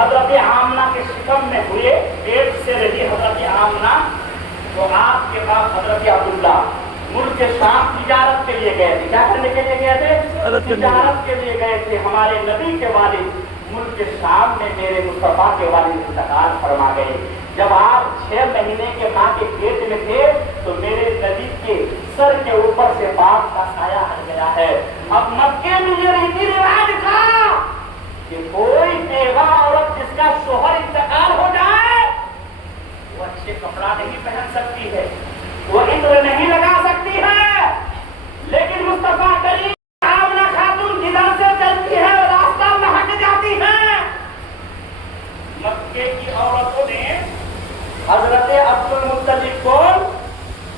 حضرت آمنہ کے شکم میں ہوئے، پیٹ سے رہی حضرت آمنہ، تو آپ کے پاس حضرت عبداللہ ملک شام تجارت کے لیے گئے تھے۔ کیا کرنے کے لیے گئے تھے؟ تجارت کے لیے گئے تھے۔ ہمارے نبی کے والد ملک شام میں میرے مصطفیٰ کے والد انتقال فرما گئے۔ جب آپ 6 مہینے کے ماں کے پیٹ میں تھے تو میرے نبی کے سر کے اوپر سے باپ کا سایہ ہٹ گیا ہے۔ اب مکے میں یہ ریتی رواج تھا کہ کوئی بیوہ عورت جس کا شوہر انتقال ہو جائے وہ اچھے کپڑا نہیں پہن سکتی ہے، وہ عطر نہیں لگا سکتی ہے، لیکن مصطفیٰ کریم آمنہ خاتون جدھر سے چلتی ہے راستہ مہک جاتی ہے۔ مکے کی عورتوں نے حضرت عبد المطلب کو،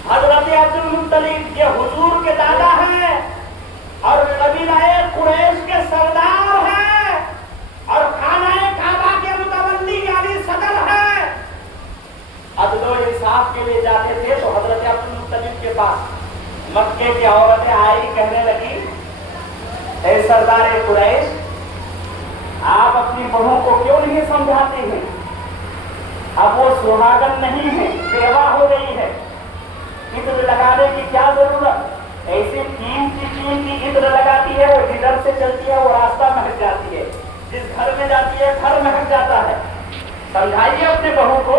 حضرت عبد المطلب یہ حضور کے دادا ہیں اور قبیلہ قریش کے سردار ہیں اور خانہ کعبہ کے متولی یعنی صدر ہیں، عدل و انصاف کے لیے جاتے تھے تو حضرت عبد المطلب کے پاس مکے کی عورتیں آئی، کہنے لگی اے سردار قریش، آپ اپنی بہو کو کیوں نہیں سمجھاتے ہیں؟ اب وہ سہاگن نہیں ہے، بیوہ ہو گئی ہے، عطر لگانے کی کیا ضرورت؟ ایسے قیمتی عطر لگاتی ہے، وہ جدھر سے چلتی ہے وہ راستہ مہک جاتی ہے، جس گھر میں جاتی ہے گھر مہک جاتا ہے، سمجھائیے اپنے بہو کو۔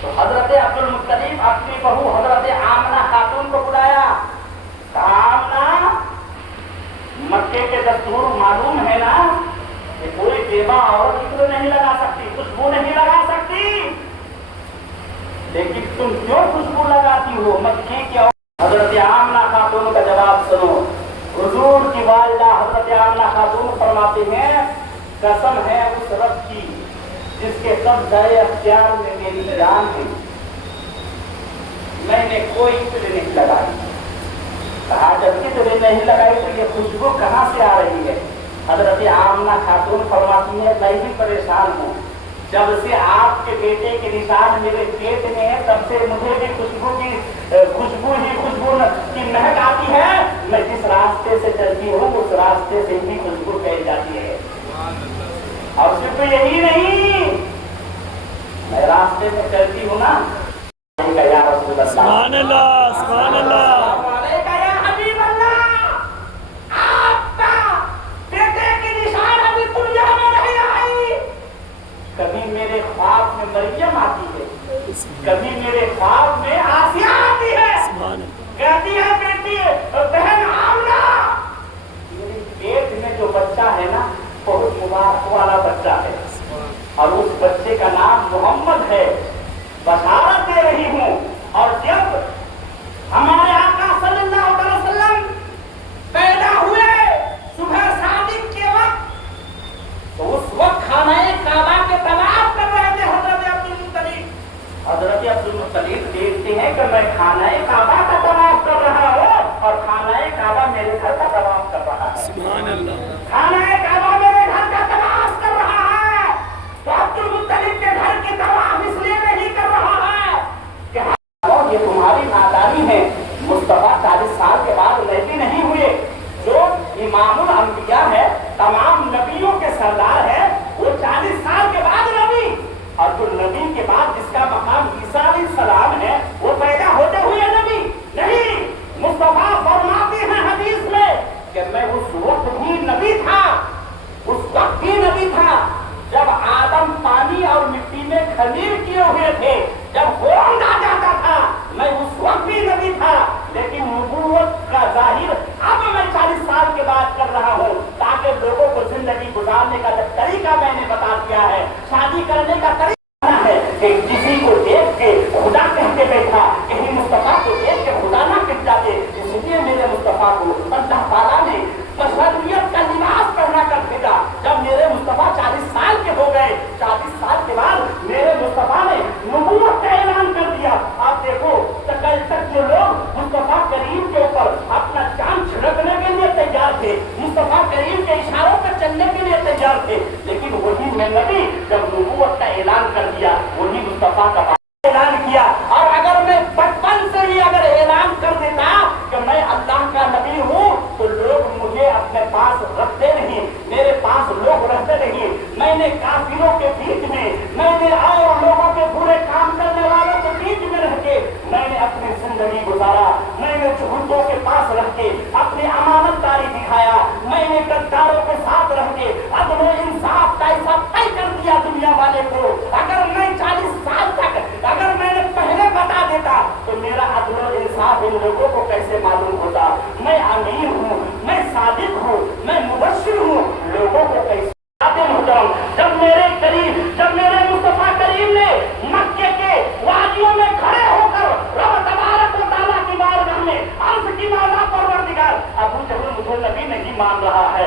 تو حضرت عبد المطلب اپنی بہو حضرت آمنہ خاتون کو بلایا، آمنہ مکے کے دستور معلوم ہے نا کہ کوئی بیوہ عورت عطر نہیں لگا سکتی، خوشبو نہیں لگا سکتی، لیکن تم کیوں خوشبو لگاتی ہو؟ مکے کی عورت۔ حضرت آمنہ خاتون کا جواب سنو۔ حضور کی والدہ حضرت آمنہ خاتون فرماتے ہیں قسم ہے اس رب کی جس کے قبضہ اختیار میں میری جان ہے، میں نے کوئی عطر نہیں لگائی۔ کہا جب عطر نہیں لگائی تو یہ خوشبو کہاں سے آ رہی ہے؟ حضرت آمنہ خاتون فرماتی ہے میں بھی پریشان ہوں، جب سے آپ کے بیٹے کے نشان میرے پیٹ میں ہے تب سے مجھے بھی خوشبو کی مہک آتی ہے، میں جس راستے سے چلتی ہوں اس راستے سے بھی خوشبو پھیل جاتی ہے۔ اور صرف یہی نہیں، میں راستے میں چلتی ہوں نا، یا رسول اللہ، سبحان اللہ، سبحان اللہ، کبھی میرے خواب میں مریم آتی ہے، کبھی میرے خواب میں آسیہ آتی ہے، کہتی ہے بیٹی بہن آمنہ میرے پیٹ میں جو بچہ ہے نا بہت مبارک والا بچہ ہے اور اس بچے کا نام محمد ہے، بشارت دے رہی ہوں۔ اور جب ہمارے آقا صلی اللہ علیہ وسلم پیدا ہوئے صبح صادق کے وقت تو اس وقت خانہ کعبہ کے طواف کر رہے تھے حضرت عبد المطلب۔ حضرت عبد المطلب دیکھتے ہیں کہ میں خانہ کعبہ کا طواف کر رہا ہوں اور خانہ کعبہ میرے گھر کا طواف کر رہا ہے، سبحان اللہ، خانہ کعبہ میرے گھر کا طواف کر رہا ہے، تو عبد المطلب کے گھر کی طواف اس لیے نہیں کر رہا ہے کہ یہ تمہاری نادانی ہے، مصطفیٰ 40 سال کے بعد نبی نہیں ہوئے، جو امام الانبیاء ہے، تمام نبیوں کے سردار ہے، وہ 40 سال کے بعد نبی، اور جو نبی کے بعد جس کا مقام عیسیٰ علیہ السلام ہے وہ پیدا ہوتے ہوئے نبی نہیں۔ مصطفیٰ فرماتے ہیں حدیث میں کہ میں اس وقت بھی نبی تھا، اس وقت بھی نبی تھا جب آدم پانی اور مٹی میں خمیر کیے ہوئے تھے، جب ہونگ آ جاتا تھا میں اس وقت بھی نبی تھا، لیکن نبوت کا ظاہر اب میں 40 سال کے بعد کر رہا ہوں تاکہ لوگوں کو زندگی گزارنے کا جب طریقہ میں نے بتا دیا ہے، شادی کرنے کا طریقہ ہے کہ کسی کو دیکھ کے خدا کہہ کے بیٹھا، کہیں مصطفیٰ کو دیکھ کے خدا نہ کہہ جاتے، اس لیے میرے مصطفیٰ کو اللہ تعالیٰ نے بشریت کا لباس پہنا کر بھیجا۔ جب میرے مصطفیٰ 40 سال کے ہو گئے، 40 سال کے بعد میرے مصطفیٰ نے نبوت کا اعلان کر دیا۔ آپ دیکھو کل تک جو لوگ مصطفیٰ کریم کے اوپر اپنا جان چھڑکنے کے لیے تیار تھے، مصطفیٰ کریم کے اشاروں پر چلنے کے لیے تیار تھے، لیکن وہی میں نبی جب نبوت کا اعلان کر دیا، وہی مصطفیٰ کا اعلان کیا۔ اور اگر میں بچپن سے ہی اگر اعلان کر دیتا کہ میں اللہ کا نبی ہوں تو لوگ مجھے اپنے پاس رکھتے نہیں، میرے پاس لوگ رہتے نہیں، میں میں نے کافروں کے بیچ میں، میں نے اور لوگوں کے برے کام کرنے والوں کے بیچ میں رہ کے میں نے اپنی زندگی گزارا، میں نے جھوٹوں کے پاس رہ کے اپنی امانت داری دکھایا، میں نے غداروں کے ساتھ رہ کے عدل و انصاف کا ایسا طے کر دیا دنیا والے کو۔ اگر میں 40 سال تک اگر میں نے پہلے بتا دیتا تو میرا عدل و انصاف ان لوگوں کو کیسے معلوم ہوتا؟ میں امین ہوں، میں صادق ہوں، میں مبشر ہوں، لوگوں کو کیسے ہو جاؤں؟ جب میرے قریب، جب میرے مصطفیٰ کریم نے مکے کے وادیوں میں کھڑے ہو کر رب تبارک و تعالیٰ کی بارگاہ میں عرض کی، مولا پروردگار، ابو جہل مجھے نبی نہیں مان رہا ہے،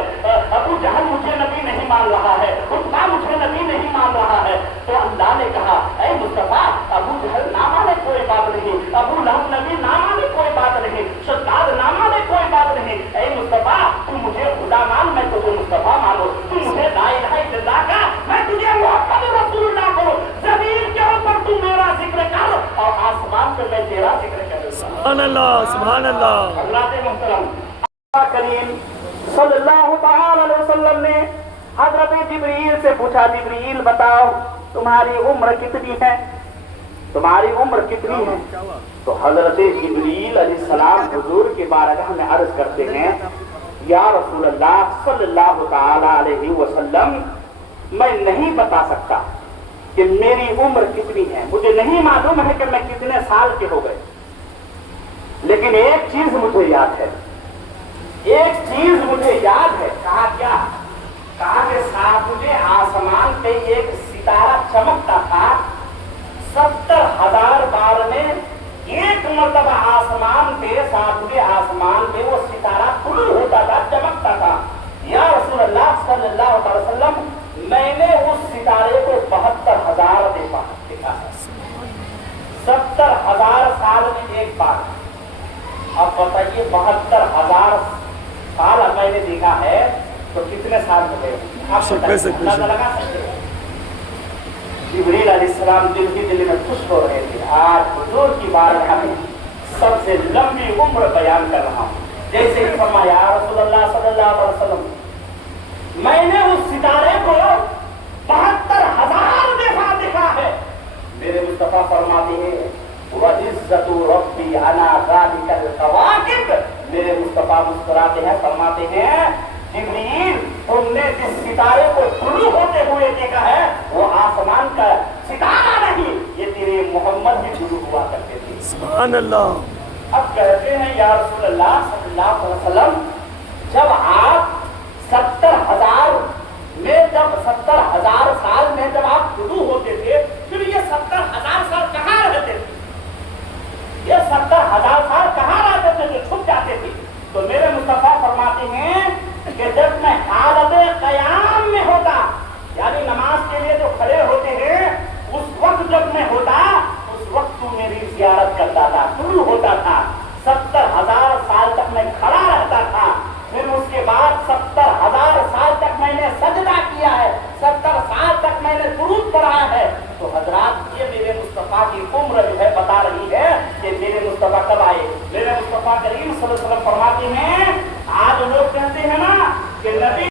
ابو جہل مجھے نبی نہیں مان رہا ہے، عتبہ مجھے نبی نہیں مان رہا ہے، تو اللہ نے کہا اے مصطفیٰ، ابو جہل نہ مانے کوئی بات نہیں، ابو لہب نبی نہ مانے کوئی بات نہیں، شداد نہ مانے کوئی بات نہیں، اے مصطفیٰ تو مجھے خدا مان، میں تجھے مصطفیٰ مانو، تو مجھے لا الہ الا اللہ کا، میں تجھے محمد رسول اللہ کو، زمین کے اوپر تو میرا ذکر کر اور آسمان پہ میں تیرا ذکر کروں۔ سبحان اللہ، سبحان اللہ۔ حضرات محترم، کریم صلی اللہ تعالی علیہ وسلم نے حضرت جبریل سے پوچھا، جبریل بتاؤ تمہاری عمر کتنی ہے؟ تمہاری عمر کتنی ہے؟ تو حضرت جبریل علیہ السلام حضور کی بارگاہ میں عرض کرتے ہیں، یا رسول اللہ صلی اللہ تعالی علیہ وسلم، میں نہیں بتا سکتا کہ میری عمر کتنی ہے، مجھے نہیں معلوم ہے کہ میں کتنے سال کے ہو گئے، لیکن ایک چیز مجھے یاد ہے، ایک چیز مجھے یاد ہے۔ کہا کیا؟ کہا کہ سامنے آسمان پہ ایک ستارہ چمکتا تھا، 70,000 بار میں ایک مرتبہ آسمان پہ، سامنے آسمان پہ وہ ستارہ طلوع ہوتا تھا، چمکتا تھا۔ یا رسول اللہ صلی اللہ علیہ وسلم، میں نے اس ستارے کو 72,000 دیکھا ہے، 70,000 سال میں ایک بار۔ اب بتائیے 72,000 سال میں نے دیکھا ہے تو کتنے سال ہو گئے؟ آپ اندازہ لگا سکتے ہیں؟ جبریل علیہ السلام دل ہی دل میں خوش ہو رہے تھے، آج حضور کی بارگاہ میں سب سے لمبی عمر بیان کر رہا ہوں۔ جیسے ہی فرمایا رسول اللہ صلی اللہ علیہ وسلم، میں نے اس ستارے کو 72,000 دفعہ دیکھا ہے۔ میرے مصطفیٰ فرماتے ہیں، وَعِزَّتُ رَبِّي عَلَىٰ ذَلِكَ الْكَوَاكِبِ، میرے مصطفیٰ مسکراتے ہیں، فرماتے ہیں، جبریل تم نے جس ستارے کو طلوع ہوتے ہوئے دیکھا ہے وہ آسمان کا ستارہ نہیں، یہ تیرے محمد بھی طلوع ہوا کرتے تھے۔ سبحان اللہ۔ اب کہتے ہیں یا رسول اللہ صلی اللہ علیہ وسلم، جب آپ 70,000 میں، جب 70,000 سال میں جب آپ طلوع ہوتے تھے، پھر یہ 70,000 سال کہاں رہتے تھے؟ یہ 70,000 سال کہاں رہتے تھے جو چھپ جاتے تھے؟ تو میرے مصطفیٰ فرماتے ہیں کہ جب میں حالت قیام میں ہوتا، یعنی نماز کے لیے جو کھڑے ہوتے ہیں، اس وقت جب میں ہوتا، اس وقت تو میری زیارت کرتا تھا، طلوع ہوتا تھا۔ 70,000 سال تک میں کھڑا رہتا تھا، پھر اس کے بعد 70,000 سال تک میں نے سجدہ کیا ہے، 70 سال تک میں نے درود پڑھا ہے۔ تو حضرات، یہ میرے مصطفیٰ کی عمر جو ہے بتا رہی ہے کہ میرے مصطفیٰ کب آئے۔ میرے مصطفیٰ کریم صلی اللہ علیہ وسلم فرماتے ہیں، آج لوگ کہتے ہیں نا کہ نبی